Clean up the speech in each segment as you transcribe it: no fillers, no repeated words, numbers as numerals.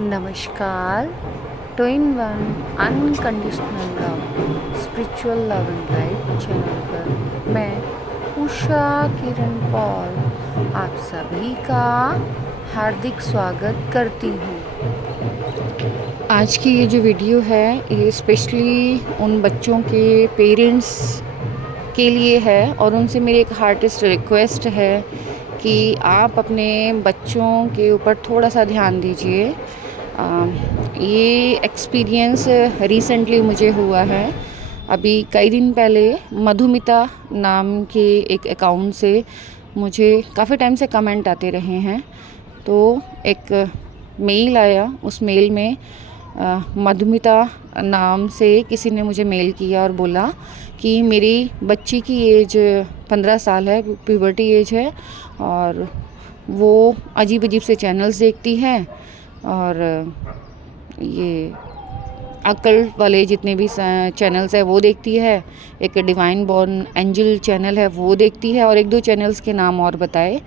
नमस्कार। Two in one unconditional love spiritual love and light channel पर मैं Usha Kiran Paul आप सभी का हार्दिक स्वागत करती हूँ। आज की ये जो वीडियो है ये स्पेशली उन बच्चों के पेरेंट्स के लिए है और उनसे मेरी एक हार्टेस्ट रिक्वेस्ट है कि आप अपने बच्चों के ऊपर थोड़ा सा ध्यान दीजिए। ये एक्सपीरियंस रिसेंटली मुझे हुआ है। अभी कई दिन पहले मधुमिता नाम के एक अकाउंट से मुझे काफ़ी टाइम से कमेंट आते रहे हैं। तो एक मेल आया, उस मेल में मधुमिता नाम से किसी ने मुझे मेल किया और बोला कि मेरी बच्ची की एज 15 साल है, प्यूबर्टी एज है, और वो अजीब अजीब से चैनल्स देखती है और ये अक्ल वाले जितने भी चैनल्स है वो देखती है। एक डिवाइन बॉर्न एंजल चैनल है वो देखती है और एक दो चैनल्स के नाम और बताए,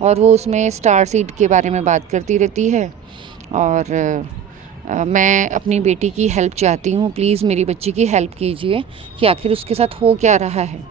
और वो उसमें स्टार सीड के बारे में बात करती रहती है। और मैं अपनी बेटी की हेल्प चाहती हूँ, प्लीज़ मेरी बच्ची की हेल्प कीजिए कि आखिर उसके साथ हो क्या रहा है।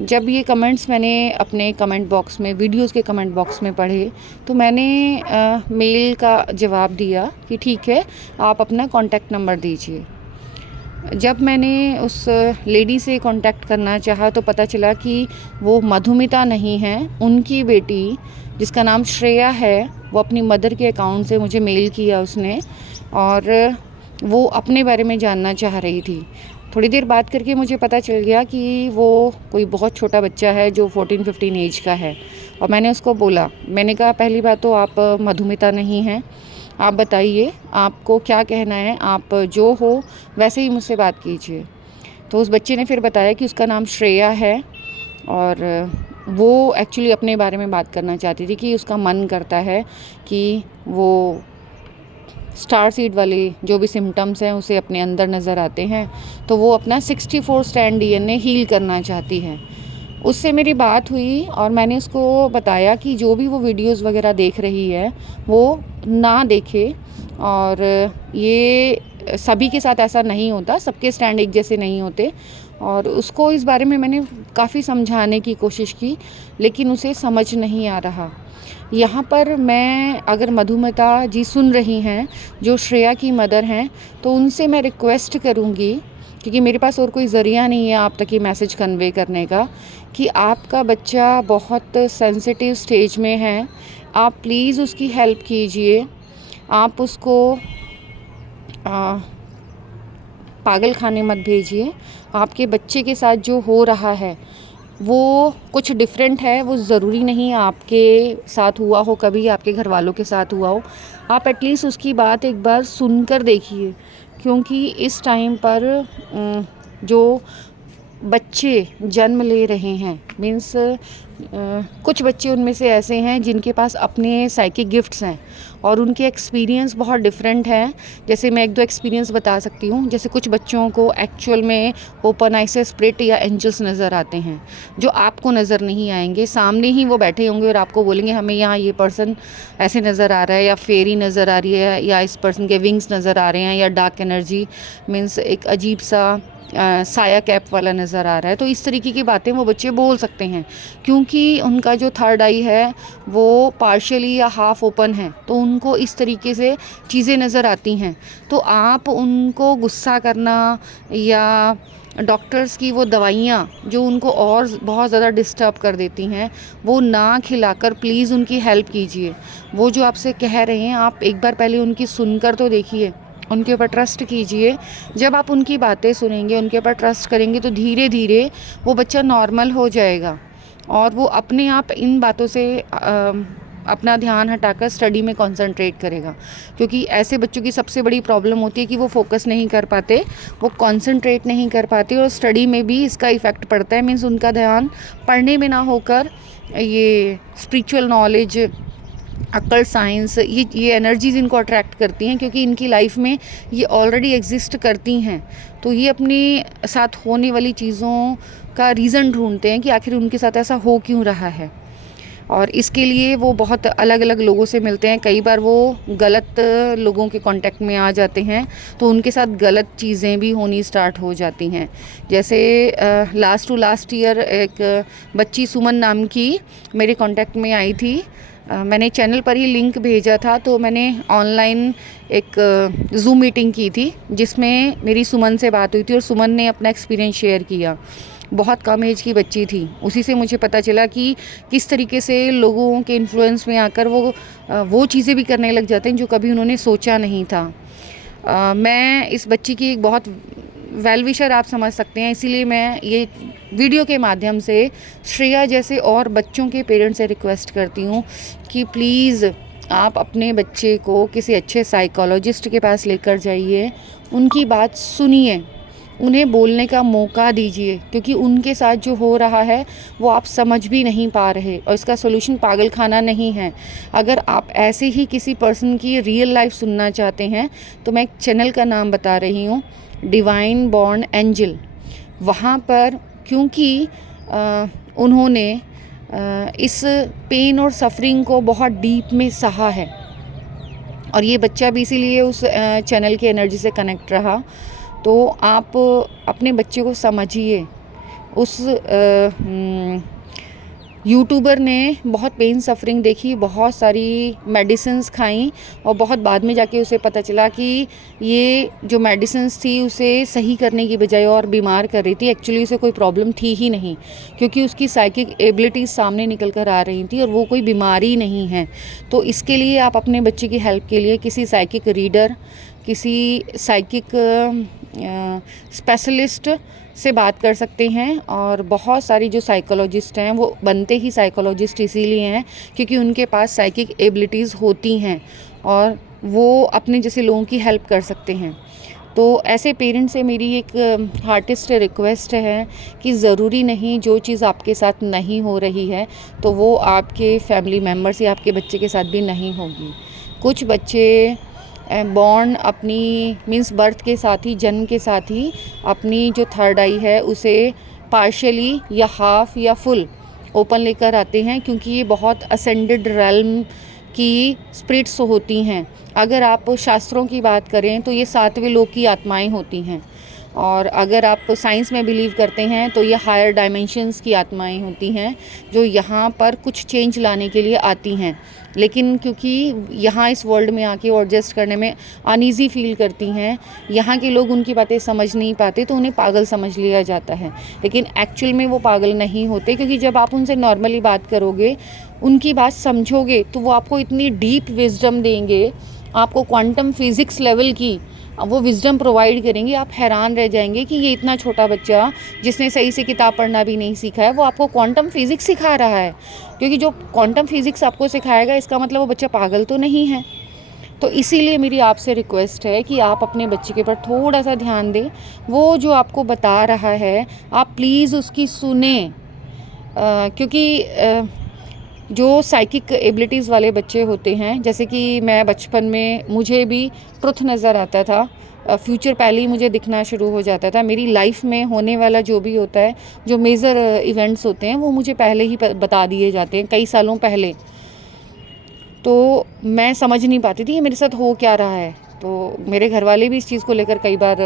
जब ये कमेंट्स मैंने अपने कमेंट बॉक्स में, वीडियोस के कमेंट बॉक्स में पढ़े, तो मैंने मेल का जवाब दिया कि ठीक है, आप अपना कॉन्टैक्ट नंबर दीजिए। जब मैंने उस लेडी से कांटेक्ट करना चाहा तो पता चला कि वो मधुमिता नहीं है, उनकी बेटी जिसका नाम श्रेया है, वो अपनी मदर के अकाउंट से मुझे मेल किया उसने, और वो अपने बारे में जानना चाह रही थी। थोड़ी देर बात करके मुझे पता चल गया कि वो कोई बहुत छोटा बच्चा है जो 14-15 एज का है। और मैंने उसको बोला, मैंने कहा पहली बात तो आप मधुमिता नहीं हैं, आप बताइए आपको क्या कहना है, आप जो हो वैसे ही मुझसे बात कीजिए। तो उस बच्चे ने फिर बताया कि उसका नाम श्रेया है और वो एक्चुअली अपने बारे में बात करना चाहती थी कि उसका मन करता है कि वो स्टार सीड वाले जो भी सिम्टम्स हैं उसे अपने अंदर नज़र आते हैं, तो वो अपना 64 स्ट्रैंड डीएनए हील करना चाहती है। उससे मेरी बात हुई और मैंने उसको बताया कि जो भी वो वीडियोस वगैरह देख रही है वो ना देखे, और ये सभी के साथ ऐसा नहीं होता, सबके स्टैंड एक जैसे नहीं होते। और उसको इस बारे में मैंने काफ़ी समझाने की कोशिश की, लेकिन उसे समझ नहीं आ रहा। यहाँ पर मैं, अगर मधुमिता जी सुन रही हैं जो श्रेया की मदर हैं, तो उनसे मैं रिक्वेस्ट करूँगी, क्योंकि मेरे पास और कोई ज़रिया नहीं है आप तक ये मैसेज कन्वे करने का, कि आपका बच्चा बहुत सेंसिटिव स्टेज में है, आप प्लीज़ उसकी हेल्प कीजिए। आप उसको पागल खाने मत भेजिए। आपके बच्चे के साथ जो हो रहा है वो कुछ डिफरेंट है, वो ज़रूरी नहीं आपके साथ हुआ हो, कभी आपके घर वालों के साथ हुआ हो। आप एटलीस्ट उसकी बात एक बार सुनकर देखिए, क्योंकि इस टाइम पर जो बच्चे जन्म ले रहे हैं, मीन्स कुछ बच्चे उनमें से ऐसे हैं जिनके पास अपने साइकिक गिफ्ट्स हैं और उनके एक्सपीरियंस बहुत डिफरेंट हैं। जैसे मैं एक दो एक्सपीरियंस बता सकती हूँ। जैसे कुछ बच्चों को एक्चुअल में ओपन आई से स्पिरिट या एंजल्स नज़र आते हैं जो आपको नज़र नहीं आएंगे। सामने ही वो बैठे होंगे और आपको बोलेंगे हमें यहाँ ये पर्सन ऐसे नज़र आ रहा है, या फेरी नज़र आ रही है, या इस पर्सन के विंग्स नज़र आ रहे हैं, या डार्क एनर्जी मीन्स एक अजीब सा साया कैप वाला नज़र आ रहा है। तो इस तरीके की बातें वो बच्चे बोल सकते हैं, क्योंकि उनका जो थर्ड आई है वो पार्शियली या हाफ ओपन है, तो उनको इस तरीके से चीज़ें नज़र आती हैं। तो आप उनको गुस्सा करना या डॉक्टर्स की वो दवाइयाँ जो उनको और बहुत ज़्यादा डिस्टर्ब कर देती हैं वो ना खिलाकर प्लीज़ उनकी हेल्प कीजिए। वो जो आपसे कह रहे हैं, आप एक बार पहले उनकी सुनकर तो देखिए, उनके ऊपर ट्रस्ट कीजिए। जब आप उनकी बातें सुनेंगे, उनके ऊपर ट्रस्ट करेंगे, तो धीरे धीरे वो बच्चा नॉर्मल हो जाएगा और वो अपने आप इन बातों से अपना ध्यान हटाकर स्टडी में कंसंट्रेट करेगा। क्योंकि ऐसे बच्चों की सबसे बड़ी प्रॉब्लम होती है कि वो फोकस नहीं कर पाते, वो कंसंट्रेट नहीं कर पाते, और स्टडी में भी इसका इफ़ेक्ट पड़ता है। मीन्स उनका ध्यान पढ़ने में ना होकर ये स्पिरिचुअल नॉलेज, अक्ल, साइंस, ये एनर्जीज़ इनको अट्रैक्ट करती हैं, क्योंकि इनकी लाइफ में ये ऑलरेडी एग्जिस्ट करती हैं। तो ये अपने साथ होने वाली चीज़ों का रीज़न ढूंढते हैं कि आखिर उनके साथ ऐसा हो क्यों रहा है। और इसके लिए वो बहुत अलग अलग लोगों से मिलते हैं। कई बार वो गलत लोगों के कांटेक्ट में आ जाते हैं, तो उनके साथ गलत चीज़ें भी होनी स्टार्ट हो जाती हैं। जैसे लास्ट टू लास्ट ईयर एक बच्ची सुमन नाम की मेरे कांटेक्ट में आई थी। मैंने चैनल पर ही लिंक भेजा था, तो मैंने ऑनलाइन एक ज़ूम मीटिंग की थी जिसमें मेरी सुमन से बात हुई थी और सुमन ने अपना एक्सपीरियंस शेयर किया। बहुत कम एज की बच्ची थी। उसी से मुझे पता चला कि किस तरीके से लोगों के इन्फ्लुएंस में आकर वो चीज़ें भी करने लग जाते हैं जो कभी उन्होंने सोचा नहीं था। मैं इस बच्ची की एक बहुत वेल विशर आप समझ सकते हैं, इसीलिए मैं ये वीडियो के माध्यम से श्रेया जैसे और बच्चों के पेरेंट्स से रिक्वेस्ट करती हूँ कि प्लीज़ आप अपने बच्चे को किसी अच्छे साइकोलॉजिस्ट के पास लेकर जाइए, उनकी बात सुनिए, उन्हें बोलने का मौका दीजिए, क्योंकि उनके साथ जो हो रहा है वो आप समझ भी नहीं पा रहे और इसका सोल्यूशन पागल खाना नहीं है। अगर आप ऐसे ही किसी पर्सन की रियल लाइफ सुनना चाहते हैं तो मैं एक चैनल का नाम बता रही हूँ, डिवाइन बॉर्न एंजल। वहाँ पर क्योंकि उन्होंने इस पेन और सफरिंग को बहुत डीप में सहा है और ये बच्चा भी इसीलिए उस चैनल की एनर्जी से कनेक्ट रहा। तो आप अपने बच्चे को समझिए। उस यूट्यूबर ने बहुत पेन सफरिंग देखी, बहुत सारी मेडिसिन्स खाई और बहुत बाद में जाके उसे पता चला कि ये जो मेडिसिन्स थी उसे सही करने की बजाय और बीमार कर रही थी। एक्चुअली उसे कोई प्रॉब्लम थी ही नहीं, क्योंकि उसकी साइकिक एबिलिटीज़ सामने निकल कर आ रही थी और वो कोई बीमारी नहीं है। तो इसके लिए आप अपने बच्चे की हेल्प के लिए किसी साइकिक रीडर, किसी साइकिक स्पेशलिस्ट से बात कर सकते हैं। और बहुत सारी जो साइकोलॉजिस्ट हैं वो बनते ही साइकोलॉजिस्ट इसीलिए हैं क्योंकि उनके पास साइकिक एबिलिटीज़ होती हैं और वो अपने जैसे लोगों की हेल्प कर सकते हैं। तो ऐसे पेरेंट्स से मेरी एक हार्टेस्ट रिक्वेस्ट है कि ज़रूरी नहीं जो चीज़ आपके साथ नहीं हो रही है तो वो आपके फैमिली मेम्बर्स या आपके बच्चे के साथ भी नहीं होगी। कुछ बच्चे बॉर्न अपनी मीन्स बर्थ के साथ ही, जन्म के साथ ही अपनी जो थर्ड आई है उसे पार्शियली या हाफ या फुल ओपन लेकर आते हैं, क्योंकि ये बहुत असेंडेड रेल्म की स्पिरिट्स होती हैं। अगर आप शास्त्रों की बात करें तो ये 7वें लोक की आत्माएं होती हैं, और अगर आप साइंस में बिलीव करते हैं तो ये हायर डायमेंशंस की आत्माएं होती हैं जो यहाँ पर कुछ चेंज लाने के लिए आती हैं। लेकिन क्योंकि यहाँ इस वर्ल्ड में आके वो एडजस्ट करने में अनईज़ी फील करती हैं, यहाँ के लोग उनकी बातें समझ नहीं पाते तो उन्हें पागल समझ लिया जाता है। लेकिन एक्चुअल में वो पागल नहीं होते, क्योंकि जब आप उनसे नॉर्मली बात करोगे, उनकी बात समझोगे, तो वो आपको इतनी डीप विजडम देंगे, आपको क्वांटम फिज़िक्स लेवल की वो विजडम प्रोवाइड करेंगे। आप हैरान रह जाएंगे कि ये इतना छोटा बच्चा जिसने सही से किताब पढ़ना भी नहीं सीखा है वो आपको क्वांटम फिज़िक्स सिखा रहा है। क्योंकि जो क्वांटम फिज़िक्स आपको सिखाएगा इसका मतलब वो बच्चा पागल तो नहीं है। तो इसीलिए मेरी आपसे रिक्वेस्ट है कि आप अपने बच्चे के ऊपर थोड़ा सा ध्यान दें। वो जो आपको बता रहा है आप प्लीज़ उसकी सुने, क्योंकि जो साइकिक एबिलिटीज़ वाले बच्चे होते हैं, जैसे कि मैं बचपन में मुझे भी ट्रुथ नज़र आता था, फ्यूचर पहले ही मुझे दिखना शुरू हो जाता था। मेरी लाइफ में होने वाला जो भी होता है, जो मेजर इवेंट्स होते हैं वो मुझे पहले ही बता दिए जाते हैं, कई सालों पहले। तो मैं समझ नहीं पाती थी ये मेरे साथ हो क्या रहा है। तो मेरे घर वाले भी इस चीज़ को लेकर कई बार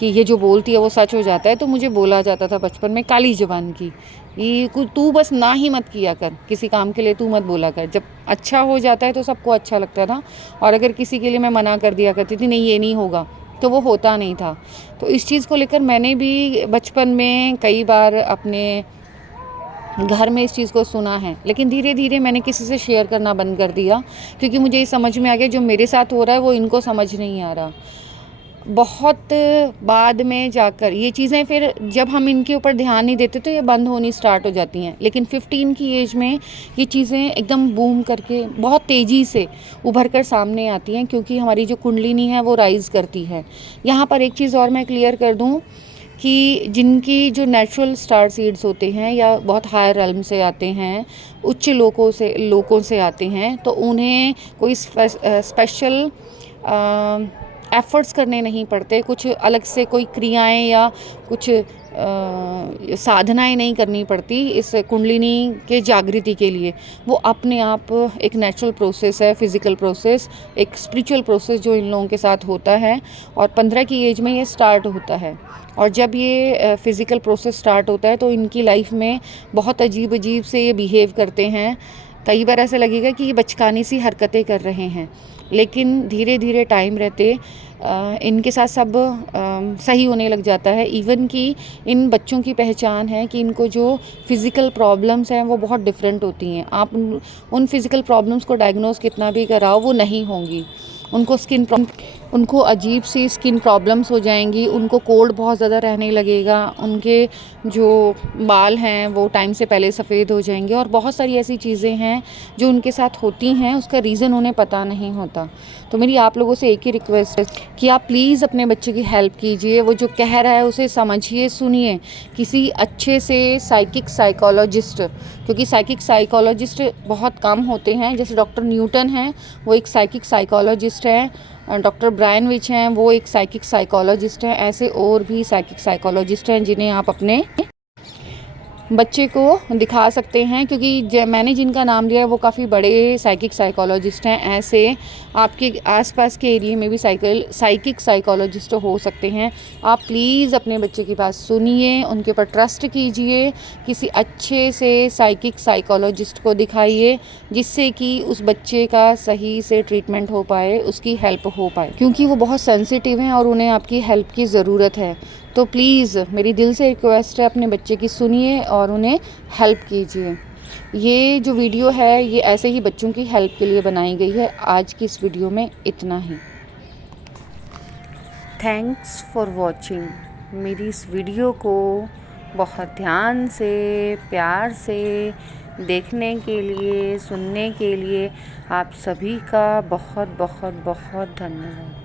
कि ये जो बोलती है वो सच हो जाता है, तो मुझे बोला जाता था बचपन में काली ज़ुबान की, कि तू बस ना ही मत किया कर, किसी काम के लिए तू मत बोला कर। जब अच्छा हो जाता है तो सबको अच्छा लगता था, और अगर किसी के लिए मैं मना कर दिया करती थी नहीं ये नहीं होगा, तो वो होता नहीं था। तो इस चीज़ को लेकर मैंने भी बचपन में कई बार अपने घर में इस चीज़ को सुना है, लेकिन धीरे धीरे मैंने किसी से शेयर करना बंद कर दिया, क्योंकि मुझे ये समझ में आ गया जो मेरे साथ हो रहा है वो इनको समझ नहीं आ रहा। बहुत बाद में जाकर ये चीज़ें, फिर जब हम इनके ऊपर ध्यान नहीं देते तो ये बंद होनी स्टार्ट हो जाती हैं। लेकिन 15 की एज में ये चीज़ें एकदम बूम करके बहुत तेज़ी से उभर कर सामने आती हैं, क्योंकि हमारी जो कुंडलिनी है वो राइज़ करती है। यहाँ पर एक चीज़ और मैं क्लियर कर दूँ कि जिनकी जो नेचुरल स्टार सीड्स होते हैं या बहुत हायर रेल्म से आते हैं, उच्च लोकों से आते हैं, तो उन्हें कोई स्पेशल एफ़र्ट्स करने नहीं पड़ते, कुछ अलग से कोई क्रियाएं या कुछ साधनाएं नहीं करनी पड़ती इस कुंडलिनी के जागृति के लिए। वो अपने आप एक नेचुरल प्रोसेस है, फिज़िकल प्रोसेस, एक स्पिरिचुअल प्रोसेस जो इन लोगों के साथ होता है और 15 की एज में ये स्टार्ट होता है। और जब ये फ़िज़िकल प्रोसेस स्टार्ट होता है तो इनकी लाइफ में बहुत अजीब अजीब से ये बिहेव करते हैं। कई बार ऐसा लगेगा कि ये बचकानी सी हरकतें कर रहे हैं, लेकिन धीरे धीरे टाइम रहते इनके साथ सब सही होने लग जाता है। इवन कि इन बच्चों की पहचान है कि इनको जो फिज़िकल प्रॉब्लम्स हैं वो बहुत डिफरेंट होती हैं। आप उन फिज़िकल प्रॉब्लम्स को डायग्नोस कितना भी कराओ वो नहीं होंगी। उनको अजीब सी स्किन प्रॉब्लम्स हो जाएंगी, उनको कोल्ड बहुत ज़्यादा रहने लगेगा, उनके जो बाल हैं वो टाइम से पहले सफ़ेद हो जाएंगे और बहुत सारी ऐसी चीज़ें हैं जो उनके साथ होती हैं, उसका रीज़न उन्हें पता नहीं होता। तो मेरी आप लोगों से एक ही रिक्वेस्ट है कि आप प्लीज़ अपने बच्चे की हेल्प कीजिए। वो जो कह रहा है उसे समझिए, सुनिए किसी अच्छे से साइकिक साइकोलॉजिस्ट, क्योंकि साइकिक साइकोलॉजिस्ट बहुत कम होते हैं। जैसे डॉक्टर न्यूटन हैं, वो एक साइकिक साइकोलॉजिस्ट हैं। डॉक्टर ब्रायन विच हैं, वो एक साइकिक साइकोलॉजिस्ट हैं। ऐसे और भी साइकिक साइकोलॉजिस्ट हैं जिन्हें आप अपने बच्चे को दिखा सकते हैं, क्योंकि मैंने जिनका नाम लिया है वो काफ़ी बड़े साइकिक साइकोलॉजिस्ट हैं। ऐसे आपके आसपास के एरिया में भी साइकिक साइकोलॉजिस्ट हो सकते हैं। आप प्लीज़ अपने बच्चे की बात सुनिए, उनके ऊपर ट्रस्ट कीजिए, किसी अच्छे से साइकिक साइकोलॉजिस्ट को दिखाइए जिससे कि उस बच्चे का सही से ट्रीटमेंट हो पाए, उसकी हेल्प हो पाए, क्योंकि वो बहुत सेंसिटिव हैं और उन्हें आपकी हेल्प की ज़रूरत है। तो प्लीज़ मेरी दिल से रिक्वेस्ट है, अपने बच्चे की सुनिए और उन्हें हेल्प कीजिए। ये जो वीडियो है ये ऐसे ही बच्चों की हेल्प के लिए बनाई गई है। आज की इस वीडियो में इतना ही। Thanks for watching. मेरी इस वीडियो को बहुत ध्यान से, प्यार से देखने के लिए, सुनने के लिए आप सभी का बहुत बहुत बहुत धन्यवाद।